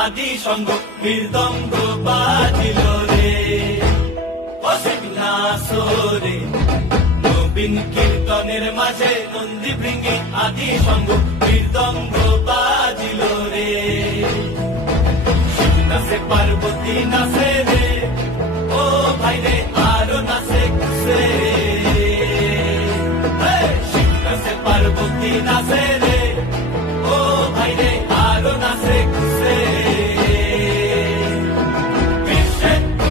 আদি সঙ্গ মৃদঙ্গ বাজিল রে অসীম নাসরে নবীন কীর্তনের মাঝে নন্দী ভৃঙ্গি আদি সঙ্গ মৃদঙ্গ বাজিল রে শিব নাচে পার্বতী নাচে রে